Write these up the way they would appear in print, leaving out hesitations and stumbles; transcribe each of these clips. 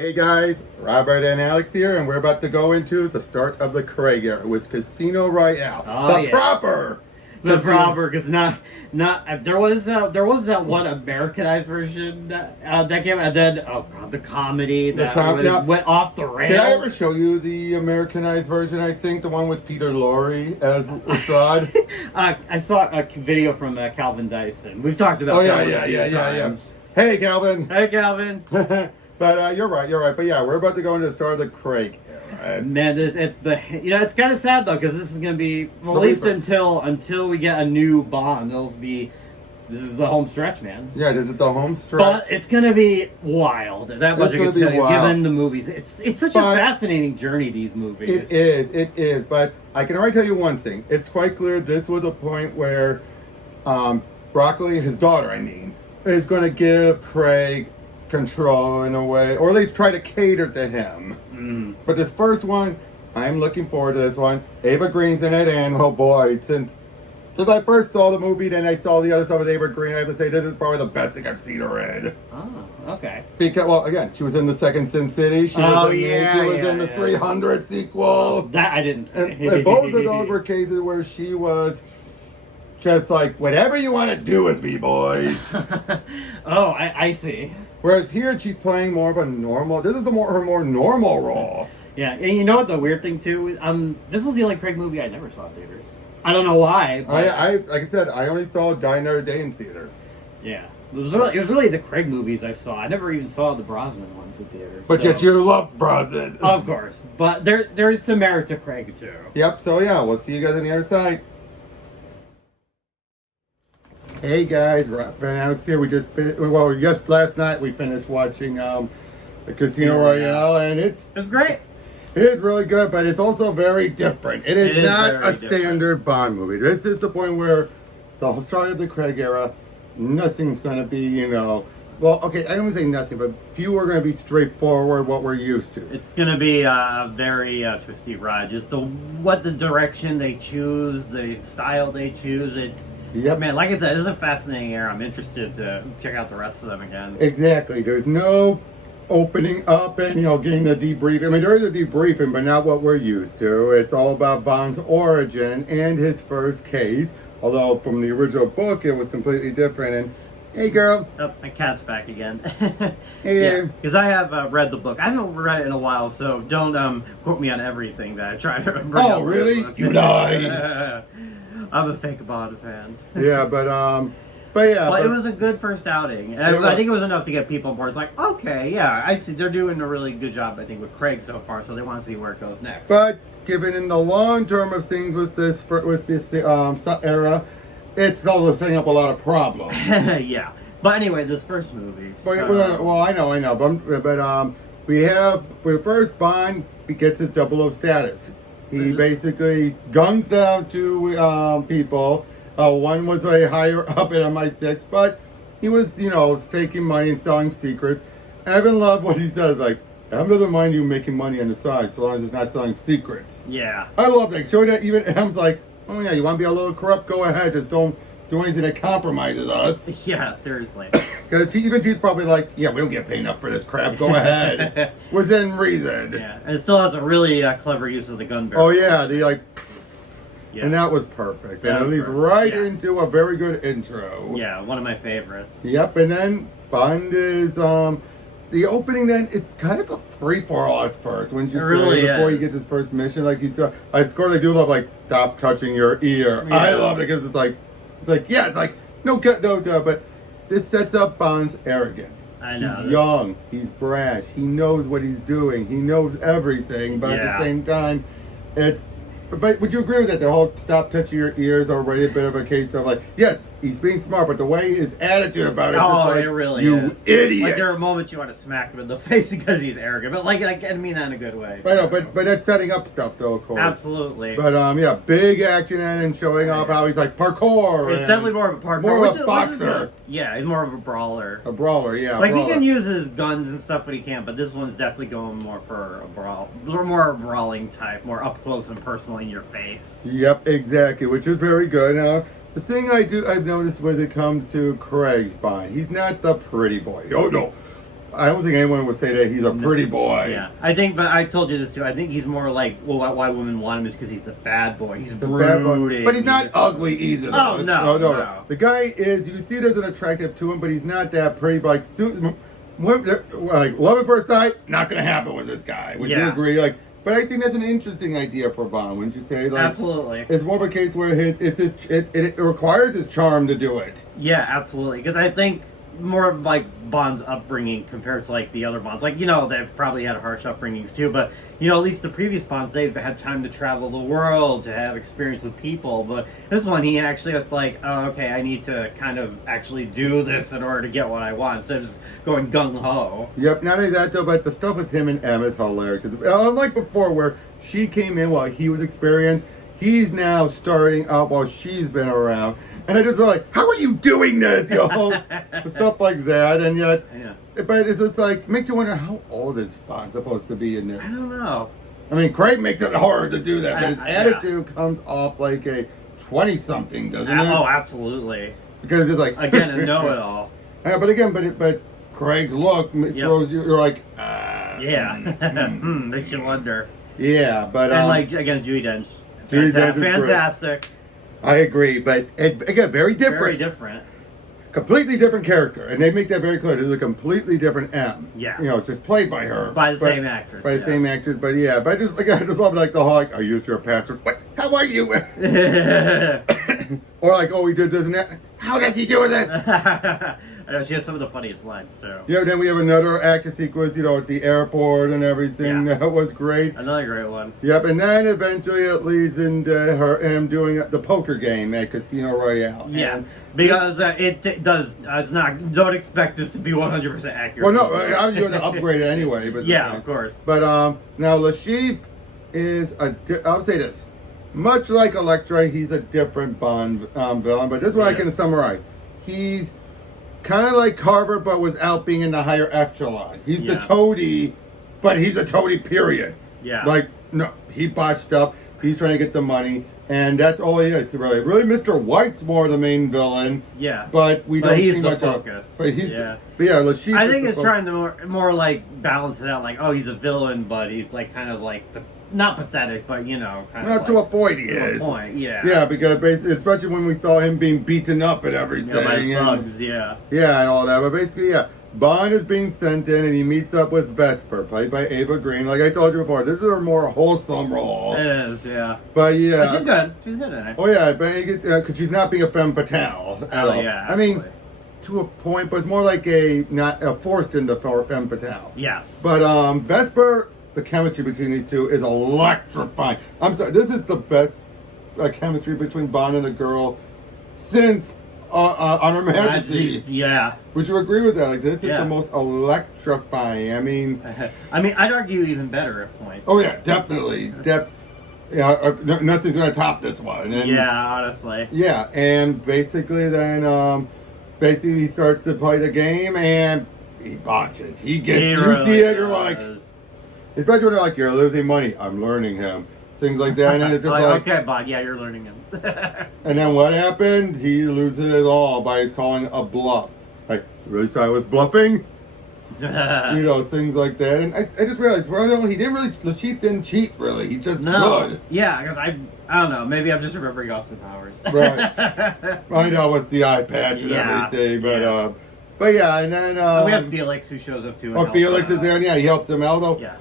Hey guys, Robert and Alex here, and we're about to go into the start of the Craig era with Casino Royale. Oh, the yeah. proper! The proper, because there was that one Americanized version that came, and then the comedy went off the rails. Did I ever show you the Americanized version? I think the one with Peter Lorre as Rashad. I saw a video from Calvin Dyson. We've talked about. Oh yeah, Calvin yeah. Hey Calvin. Hey Calvin. But you're right. But yeah, we're about to go into the start of the Craig era. Man, it's kind of sad though, because this is gonna be at least until we get a new Bond. This is the home stretch, man. Yeah, this is the home stretch. But it's gonna be wild. That much I can tell you. Given the movies, it's such a fascinating journey. These movies. It is. But I can already tell you one thing. It's quite clear this was a point where, Broccoli, his daughter, is going to give Craig control in a way, or at least try to cater to him. But this first one, I'm looking forward to this one. Ava Green's in it, and oh boy, since I first saw the movie, then I saw the other stuff with Ava Green, I have to say this is probably the best thing I've seen her in. Oh, okay. Because, well, again, she was in the second Sin City. She was in the 300 sequel. Oh, that I didn't see. And both of those were cases where she was just like, whatever you want to do with me, boys. Oh, I see. Whereas here, she's playing more of a normal. This is her more normal role. Yeah, and you know what the weird thing too? This was the only Craig movie I never saw in theaters. I don't know why. But Like I said, I only saw Die Another Day in theaters. Yeah, it was really the Craig movies I saw. I never even saw the Brosnan ones in theaters. But yet you love Brosnan. Of course, but there's some merit to Craig too. Yep. So yeah, we'll see you guys on the other side. Hey guys, Rob and Alex here. Just last night we finished watching the Casino Royale, and it's great. It is really good, but it's also very different. It is not a standard Bond movie. This is the point where the start of the Craig era, nothing's going to be, well, okay, I don't want to say nothing, but few are going to be straightforward, what we're used to. It's going to be a very twisty ride. Just the direction they choose, the style they choose, Yep. Man, like I said, this is a fascinating era. I'm interested to check out the rest of them again. Exactly. There's no opening up and, getting the debrief. I mean, there is a debriefing, but not what we're used to. It's all about Bond's origin and his first case. Although from the original book, it was completely different. And, hey, girl. Oh, my cat's back again. Hey there. Because I have read the book. I haven't read it in a while, so don't quote me on everything that I try to remember. Oh, really? You lied. I'm a fake Bond fan. Yeah, but it was a good first outing. And I think it was enough to get people on board. It's like, okay, yeah, I see. They're doing a really good job, I think, with Craig so far. So they want to see where it goes next. But given in the long term of things with this era, it's also setting up a lot of problems. Yeah. But anyway, this first movie. Well, I know. But first Bond gets his 00 status. He basically guns down two people. One was a higher up at MI6, but he was, taking money and selling secrets. Evan loved what he says, like, Evan doesn't mind you making money on the side, so long as it's not selling secrets. Yeah. I love that. Showing that even Evan's like, oh yeah, you want to be a little corrupt? Go ahead. Just don't do anything that compromises us. Yeah, seriously. Because she's probably like, yeah, we don't get paid enough for this crap. Go ahead. Within reason. Yeah, and it still has a really clever use of the gun barrel. Oh yeah, and that was perfect. And it leads into a very good intro. Yeah, one of my favorites. Yep, and then Bond is, the opening then, it's kind of a free-for-all at first. When before he gets his first mission, like I do love, like, stop touching your ear. Yeah. I love it because it's like, no, but this sets up Bond's arrogance. I know. He's young, he's brash, he knows what he's doing, he knows everything, but at the same time, but would you agree with that? The whole stop touching your ears already a bit of a case of like, yes, he's being smart, but the way his attitude about it is just like, it really you idiot. Like there are moments you want to smack him in the face because he's arrogant, but like I mean that in a good way. I know, but that's setting up stuff though, of course. Absolutely. But big action and showing off how he's like parkour. It's definitely more of a parkour. More of a boxer. Yeah, he's more of a brawler. A brawler, yeah. Like he can use his guns and stuff when he can, but this one's definitely going more for a more brawling type, more up close and personal in your face. Yep, exactly, which is very good. Now, the thing I've noticed when it comes to Craig's Bond, he's not the pretty boy. Oh no, I don't think anyone would say that he's a pretty boy. Yeah, I think, but I told you this too. I think he's more like, well, why women want him is because he's the bad boy. He's brooding. But he's not ugly either. Oh, no. The guy is, you see there's an attractive to him, but he's not that pretty. But like love at first sight, not going to happen with this guy. Would you agree? Like, but I think that's an interesting idea for Bond, wouldn't you say? Like, absolutely. It's more of a case where it requires his charm to do it. Yeah, absolutely. Because I think more of like Bond's upbringing compared to like the other Bonds. Like, you know, they've probably had harsh upbringings too, but you know, at least the previous Bonds, they've had time to travel the world, to have experience with people. But this one, he actually was like, oh, okay, I need to kind of actually do this in order to get what I want instead of just going gung ho. Yep, not only that though, but the stuff with him and M is hilarious. Unlike before, where she came in while he was experienced, he's now starting out while she's been around. And I just like, how are you doing this? You know, stuff like that. And yet, but it's like, makes you wonder how old is Bond supposed to be in this? I don't know. I mean, Craig makes it hard to do that, but his attitude comes off like a 20-something, doesn't it? Oh, absolutely. Because it's like again, a know-it-all. Yeah, but Craig's look throws you. You're like, makes you wonder. Yeah, but and like again, Judi Dench, fantastic. I agree, but again, very different. Very different. Completely different character, and they make that very clear. This is a completely different M. Yeah. You know, it's just played by her. By the same actress. By the same actress, but yeah. But I just love like the whole like, I used your password. What? How are you? Or like, oh, he did this and that. How does he do this? I know, she has some of the funniest lines too. Yeah, then we have another action sequence, you know, at the airport and everything. Yeah. That was great. Another great one. Yep, and then eventually it leads into her doing the poker game at Casino Royale. Yeah, and because it does. It's not. Don't expect this to be 100% accurate. Well, no, I was going to upgrade it anyway. But yeah, of course. But now Lashif is I'll say this. Much like Elektra, he's a different Bond villain, but this is what I can summarize. He's kind of like Carver, but without being in the higher echelon. He's the toady, but he's a toady, period. Yeah. Like, no, he botched up. He's trying to get the money, and that's all he is, really. Really, Mr. White's more the main villain. Yeah. But we don't see much focus. But he's, Lashif. I think it's trying to more like balance it out. Like, oh, he's a villain, but he's like kind of like not pathetic, but you know, kind of. To a point, he is. To a point, yeah. Yeah, because especially when we saw him being beaten up and everything. Yeah, by thugs, yeah. Yeah, and all that. But basically, Bond is being sent in, and he meets up with Vesper, played by Ava Green. Like I told you before, this is a more wholesome role. It is, yeah. But yeah, but she's good. She's good in it. Oh yeah, but because she's not being a femme fatale at all. Yeah, I mean, to a point, but it's more like not forced into femme fatale. Yeah. But Vesper, the chemistry between these two is electrifying. I'm sorry, this is the best chemistry between Bond and a girl since on Her Majesty. Yeah. Would you agree with that? Like, this is the most electrifying. I mean, I'd argue even better at points. Oh yeah, definitely. Nothing's gonna top this one. And, honestly. Yeah, and basically then, he starts to play the game and he botches. He gets. You see it, you're like, especially when they're like, you're losing money. I'm learning him. Things like that, and it's just like, okay, Bond, you're learning him. And then what happened? He loses it all by calling a bluff. Like, really thought I was bluffing? You know, things like that. And I just realized, well, he didn't really, Lashif didn't cheat, really. He just good. Yeah, because I don't know, maybe I'm just remembering Austin Powers. Right. I know, with the eye patch and everything, but yeah, and then... we have Felix who shows up too. Oh, Felix is there, and he helps him out, though. Yeah.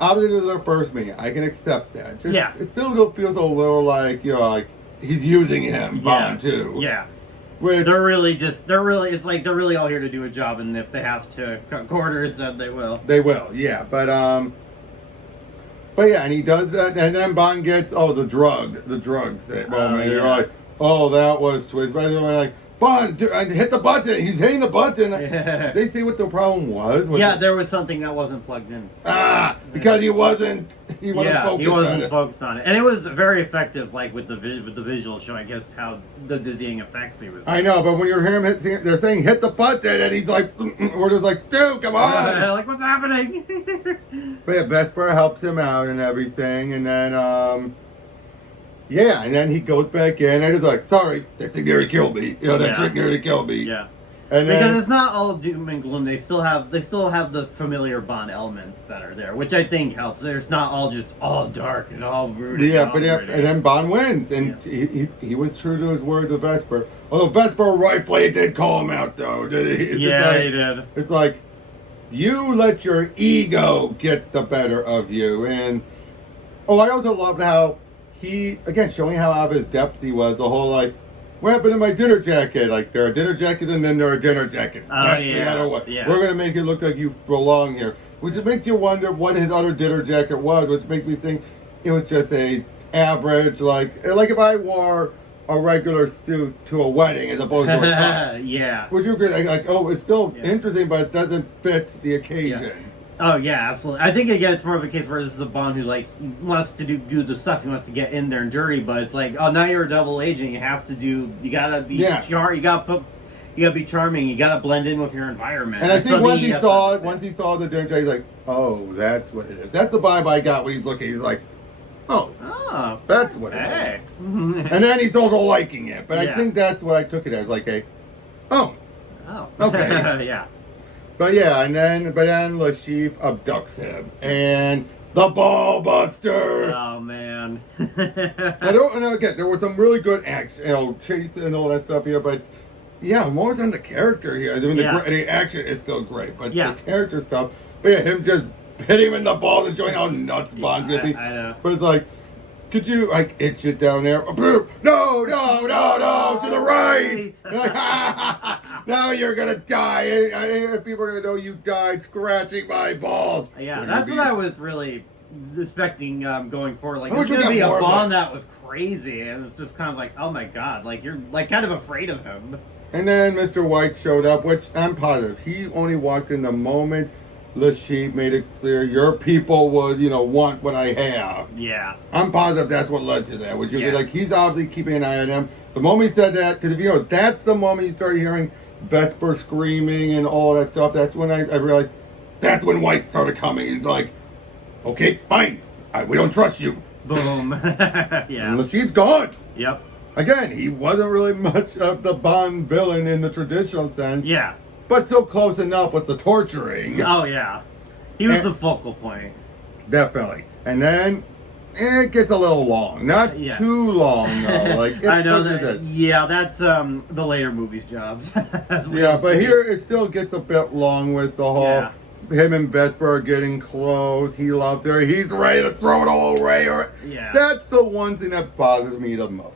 Obviously, this is our first meeting. I can accept that. It still feels a little like, you know, like he's using him, Bond, too. Yeah. Which, it's like they're really all here to do a job, and if they have to cut corners, then they will. They will, yeah. But yeah, and he does that, and then Bond gets, the drugs moment. You're like, that was twist. But they're like, Bond, hit the button. He's hitting the button. They see what the problem was. There was something that wasn't plugged in. Because he wasn't focused on it. And it was very effective, like with the visual showing just how the dizzying effects he was. I know, but when you're hearing him, they're saying hit the button, and he's like, we're just like, dude, come on. Like, what's happening? But yeah, Vesper helps him out and everything, and then, and then he goes back in, and he's like, sorry, that thing nearly killed me. You know, that trick nearly killed me. Yeah. And because then, it's not all doom and gloom. They still have the familiar Bond elements that are there, which I think helps. It's not all just all dark and all brooding. yeah, and then Bond wins, and he was true to his word to Vesper. Although Vesper rightfully did call him out, though. Did he? He did. It's like, you let your ego get the better of you, and I also loved how he, again, showing how out of his depth he was. The whole like, what happened to my dinner jacket? Like, there are dinner jackets and then there are dinner jackets. That's the other one. Yeah. We're going to make it look like you belong here. Which makes you wonder what his other dinner jacket was, which makes me think it was just a average, like if I wore a regular suit to a wedding as opposed to a tux. Yeah. Would you agree? Like, it's still interesting, but it doesn't fit the occasion. Yeah. Oh yeah, absolutely. I think again, it's more of a case where this is a Bond who like wants to do the stuff. He wants to get in there and dirty, but it's like, oh, now you're a double agent. You have to do. You gotta be. You gotta be charming. You gotta blend in with your environment. And I think once he saw the dinner jacket, he's like, oh, that's what it is. That's the vibe I got when he's looking. He's like, oh, that's what it is. And then he's also liking it. But I think that's what I took it as, like okay. Yeah. But then Lashif abducts him, and the ball buster. Oh man. And again, there was some really good action, chase and all that stuff here, but more than the character here. I mean, the action is still great, but the character stuff. But him just hitting him in the balls and showing how nuts Bond's gonna be. I know. But it's like, could you itch it down there? No, to the right. Now you're gonna die. And people are gonna know you died scratching my balls. Yeah, that's what I was really expecting going forward. Like, it's gonna be a Bond that was crazy, and it's just kind of like, oh my god, like you're like kind of afraid of him. And then Mr. White showed up, which I'm positive he only walked in the moment Lashif made it clear your people would, want what I have. Yeah. I'm positive that's what led to that. Would you be like, he's obviously keeping an eye on him. The moment he said that, because if that's the moment you started hearing Vesper screaming and all that stuff, that's when I realized that's when White started coming. He's like, okay, fine. We don't trust you. Boom. Yeah. And Lashif's gone. Yep. Again, he wasn't really much of the Bond villain in the traditional sense. Yeah. But still close enough with the torturing. Oh, yeah. He was the focal point. Definitely. And then it gets a little long. Not too long, though. Like, I know that. Yeah, that's the later movies' jobs. But here it still gets a bit long with the whole him and Vesper are getting close. He loves her. He's ready to throw it all away. Yeah. That's the one thing that bothers me the most.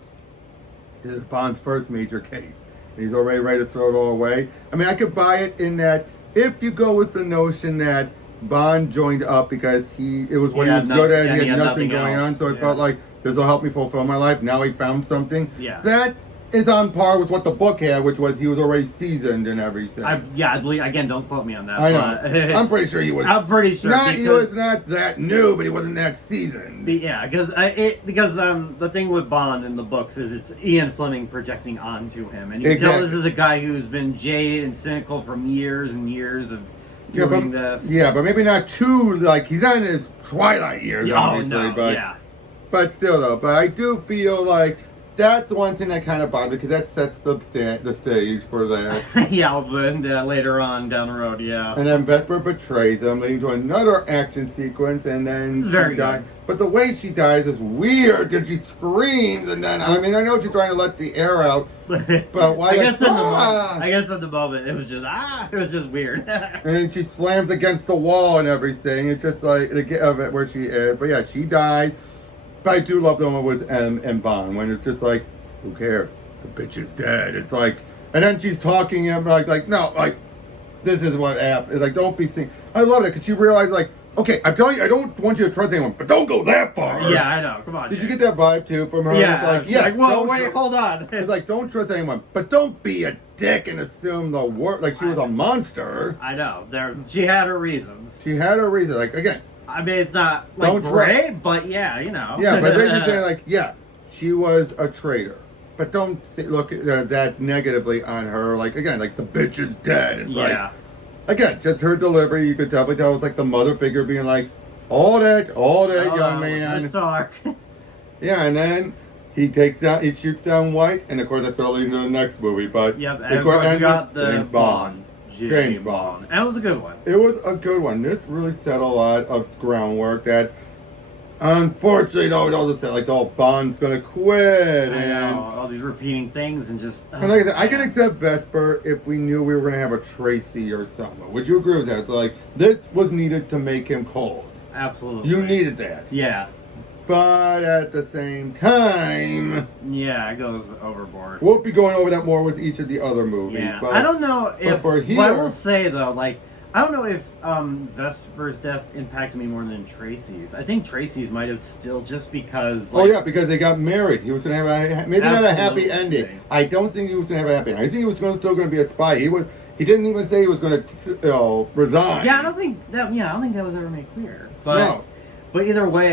This is Bond's first major case. He's already ready to throw it all away. I mean, I could buy it in that if you go with the notion that Bond joined up because it was what he was good at, he had nothing going on, so he felt like this will help me fulfill my life. Now he found something. Yeah. That is on par with what the book had, which was he was already seasoned and everything. I believe, again, don't quote me on that. I know. I'm pretty sure he was. I'm pretty sure. He was not that new, but he wasn't that seasoned. Yeah, because the thing with Bond in the books is it's Ian Fleming projecting onto him. And you can tell this is a guy who's been jaded and cynical from years and years of doing this. Yeah, but maybe not too, like, he's not in his twilight years, obviously. But still, though. But I do feel like that's the one thing that kind of bothers me, because that sets the stage for that. But later on down the road, And then Vesper betrays him, leading to another action sequence, and then she dies. But the way she dies is weird, because she screams, and then, I mean, I know she's trying to let the air out, but why? I guess in the moment, it was just weird. And then she slams against the wall and everything. It's just like, of it where she is. But yeah, she dies. But I do love the one with M and Bond, when it's just like, who cares? The bitch is dead. It's like, and then she's talking and like, no, like, this is what happened. It's like, don't be seen. I love it, because she realized, like, okay, I'm telling you, I don't want you to trust anyone, but don't go that far. Yeah, I know. Come on. Did you get that vibe too from her? Yeah. It's like, whoa, wait, hold on. It's like, don't trust anyone, but don't be a dick and assume the worst. Like she was a monster. I know. She had her reasons. Like, again. I mean, it's not like great, but Yeah, but basically saying like, she was a traitor. But don't look that negatively on her. Like, again, like the bitch is dead. It's like, again, just her delivery, you could definitely tell it was like the mother figure being like, all that young man. Let's talk. And then He shoots down White, and of course that's going to lead into the next movie. But Yep, the and of course we ends got with the James Bond. James Bond. And it was a good one. It was a good one. This really set a lot of groundwork that, unfortunately, all this like the whole Bond's going to quit, I and know, all these repeating things and just. and like I said, I can accept Vesper if we knew we were going to have a Tracy or someone. Would you agree with that? Like this was needed to make him cold. Absolutely. You needed that. Yeah. But at the same time, Yeah, it goes overboard. we'll be going over that more with each of the other movies. Yeah, But I don't know if. for here- Well, I will say though, like, I don't know if Vesper's death impacted me more than Tracy's. I think Tracy's might have still just because. Oh yeah, because they got married. He was going to have maybe not a happy Absolutely. ending. I don't think he was going to have a happy ending. I think he was still going to be a spy. He didn't even say he was going to resign. Yeah, I don't think that was ever made clear. But No. But either way,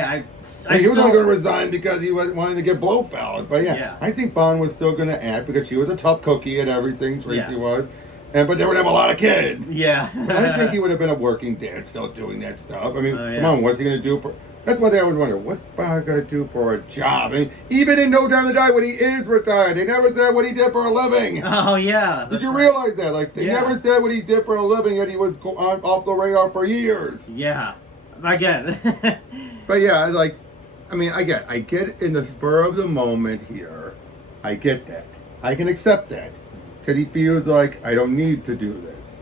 He was only going to resign because he wanted to get Blofeld. But yeah, I think Bond was still going to act because she was a tough cookie at everything. Tracy was, but they would have a lot of kids. Yeah. But I think he would have been a working dad still doing that stuff. I mean, Oh, yeah. come on, what's he going to do? That's one thing I was wondering. What's Bond going to do for a job? I mean, even in No Time to Die, when he is retired, they never said what he did for a living. Oh yeah. Did you realize that? Like, they Yeah. never said what he did for a living, yet he was off the radar for years. Yeah. Again. But yeah, like, I mean, I get in the spur of the moment here. I get that. I can accept that. Because he feels like, I don't need to do this.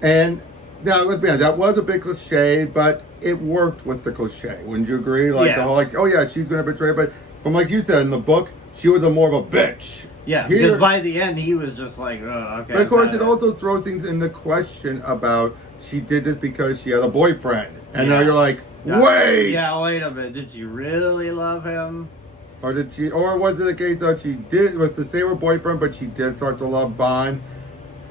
And now, let's be honest, that was a bit cliche, but it worked with the cliche. Wouldn't you agree? Like, the whole, like, oh yeah, she's going to betray, but from like you said in the book, she was more of a bitch. Yeah, Here- because by the end he was just like, oh, okay. But of course, it also throws things into question about she did this because she had a boyfriend. And now Yeah. you're like, Yeah. wait! Yeah, wait a minute. Did she really love him? Or was it a case that she was to say her boyfriend, but she did start to love Bond?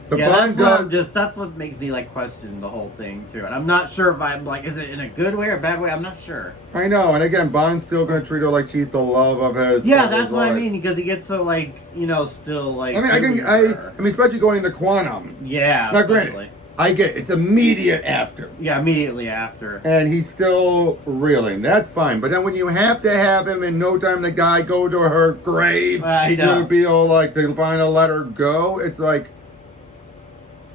That's what makes me like question the whole thing too. And I'm not sure if I'm like, is it in a good way or bad way? I'm not sure. I know, and again, Bond's still going to treat her like she's the love of his. Yeah, of his that's what I life. mean, because he gets so like, still like. I mean, rooting for her. I mean, especially going into Quantum. Yeah. Now, especially. granted, I get it's immediate after. Yeah, immediately after. And he's still reeling. That's fine. But then when you have to have him in No Time to Die go to her grave I know. to be all like to finally let her go, it's like,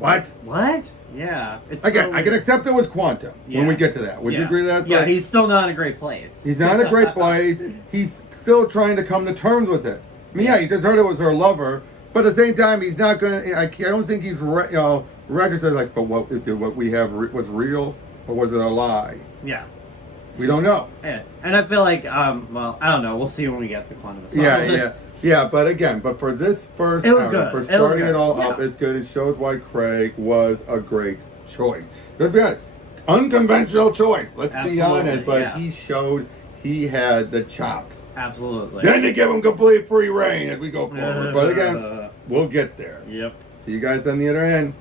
what? What? Yeah. It's Again, so I can accept it was Quantum when Yeah. we get to that. Would you Yeah. agree to that? Yeah, Like, he's still not in a great place. he's not in a great place. He's still trying to come to terms with it. I mean, yeah, he just heard it was her lover, but at the same time, he's not going to. I don't think he's registered like, but what we have was real or was it a lie? Yeah. We don't know. Yeah. And I feel like, well, I don't know. We'll see when we get to Quantum of Solace. Yeah. But for this first, It was good. for It was starting good. it all up, Yeah. it's good. It shows why Craig was a great choice. Let's be honest, unconventional choice. Let's be Absolutely, honest, but yeah. he showed he had the chops. Absolutely. Then they give him complete free reign as we go forward. But again, we'll get there. Yep. See you guys on the other end.